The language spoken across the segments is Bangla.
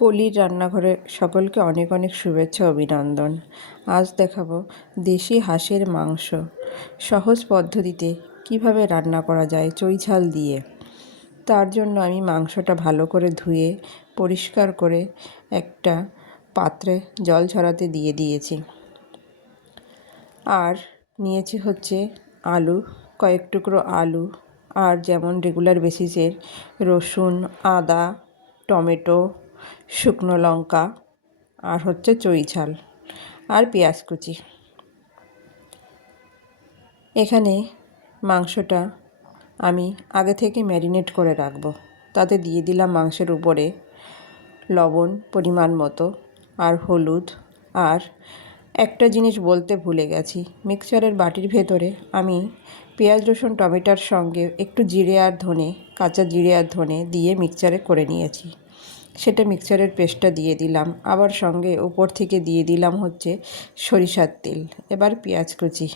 কলির রান্নাঘরে সকলকে অনেক অনেক শুভেচ্ছা অভিনন্দন। আজ দেখাবো দেশি হাঁসের মাংস সহজ পদ্ধতিতে কিভাবে রান্না করা যায় চই ঝাল দিয়ে। তার জন্য আমি মাংসটা ভালো করে ধুয়ে পরিষ্কার করে একটা পাত্রে জল ঝরাতে দিয়ে দিয়েছি। আর নিয়েছি হচ্ছে আলু, কয়েক টুকরো আলু, আর যেমন রেগুলার বেসিসের রসুন, আদা, টমেটো, শুকনো লঙ্কা, আর হচ্ছে চই ঝাল আর পেঁয়াজ কুচি। এখানে মাংসটা আমি আগে থেকে ম্যারিনেট করে রাখবো। তাতে দিয়ে দিলাম মাংসের উপরে লবণ পরিমাণ মতো, আর হলুদ। আর একটা জিনিস বলতে ভুলে গেছি, মিক্সচারের বাটির ভেতরে আমি পেঁয়াজ রসুন টমেটোর সঙ্গে একটু জিরে আর ধনে, কাঁচা জিরে আর ধনে দিয়ে মিক্সচারে করে নিয়েছি। সেটা মিক্সচারের পেস্টটা দিয়ে দিলাম। আবার সঙ্গে উপর থেকে দিয়ে দিলাম হচ্ছে সরিষার তেল। এবার পেঁয়াজ কুচি,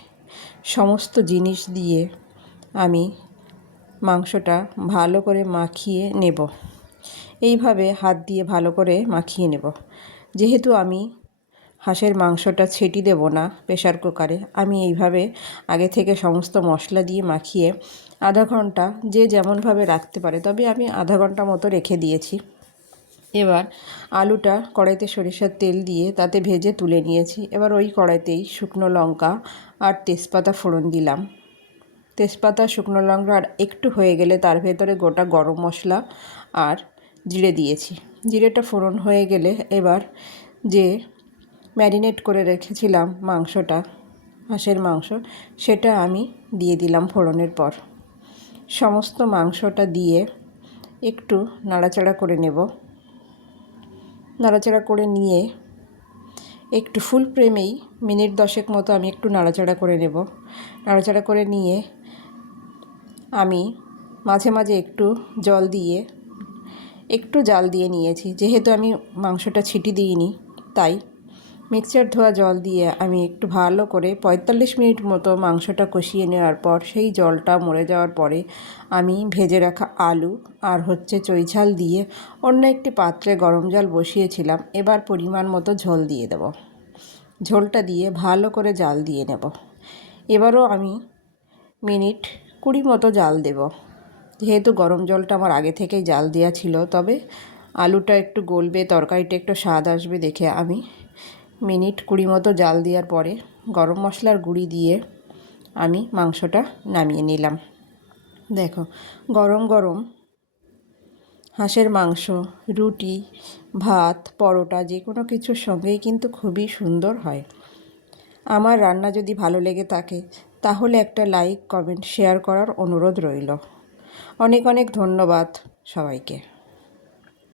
সমস্ত জিনিস দিয়ে আমি মাংসটা ভালো করে মাখিয়ে নেব। এইভাবে হাত দিয়ে ভালো করে মাখিয়ে নেব। যেহেতু আমি হাঁসের মাংসটা ছেটি দেব না প্রেসার কুকারে, আমি এইভাবে আগে থেকে সমস্ত মশলা দিয়ে মাখিয়ে আধা ঘন্টা, যে যেমনভাবে রাখতে পারে, তবে আমি আধা ঘন্টা মতো রেখে দিয়েছি। এবার আলুটা কড়াইতে সরিষার তেল দিয়ে তাতে ভেজে তুলে নিয়েছি। এবার ওই কড়াইতেই শুকনো লঙ্কা আর তেজপাতা ফোড়ন দিলাম। তেজপাতা শুকনো লঙ্কা আর একটু হয়ে গেলে তার ভেতরে গোটা গরম মশলা আর জিরে দিয়েছি। জিরেটা ফোড়ন হয়ে গেলে এবার যে ম্যারিনেট করে রেখেছিলাম মাংসটা, হাঁসের মাংস, সেটা আমি দিয়ে দিলাম ফোড়নের পর। সমস্ত মাংসটা দিয়ে একটু নাড়াচাড়া করে নেব। নাড়াচাড়া করে নিয়ে একটু ফুল ফ্লেমেই মিনিট 10 মতো আমি একটু নাড়াচাড়া করে নেব। নাড়াচাড়া করে নিয়ে আমি মাঝে মাঝে একটু জল দিয়ে একটু জাল দিয়ে নিয়েছি। যেহেতু আমি মাংসটা ছিটি দিইনি, তাই মিক্সচার ধোয়া জল দিয়ে আমি একটু ভালো করে 45 মিনিট মতো মাংসটা কষিয়ে নেওয়ার পর, সেই জলটা মরে যাওয়ার পরে আমি ভেজে রাখা আলু আর হচ্ছে চই ঝাল দিয়ে অন্য একটি পাত্রে গরম জল বসিয়েছিলাম। এবার পরিমাণ মতো ঝোল দিয়ে দেব। ঝোলটা দিয়ে ভালো করে জাল দিয়ে নেব। এবারও আমি মিনিট 20 মতো জাল দেব। যেহেতু গরম জলটা আমার আগে থেকেই জাল দেওয়া ছিল, তবে আলুটা একটু গলবে, তরকারিটা একটু স্বাদ আসবে দেখে আমি মিনিট 20 মতো জাল দেওয়ার পরে গরম মশলার গুঁড়ি দিয়ে আমি মাংসটা নামিয়ে নিলাম। দেখো, গরম গরম হাঁসের মাংস রুটি, ভাত, পরোটা, যে কোনো কিছুর সঙ্গেই কিন্তু খুবই সুন্দর হয়। আমার রান্না যদি ভালো লেগে থাকে তাহলে একটা লাইক, কমেন্ট, শেয়ার করার অনুরোধ রইল। অনেক অনেক ধন্যবাদ সবাইকে।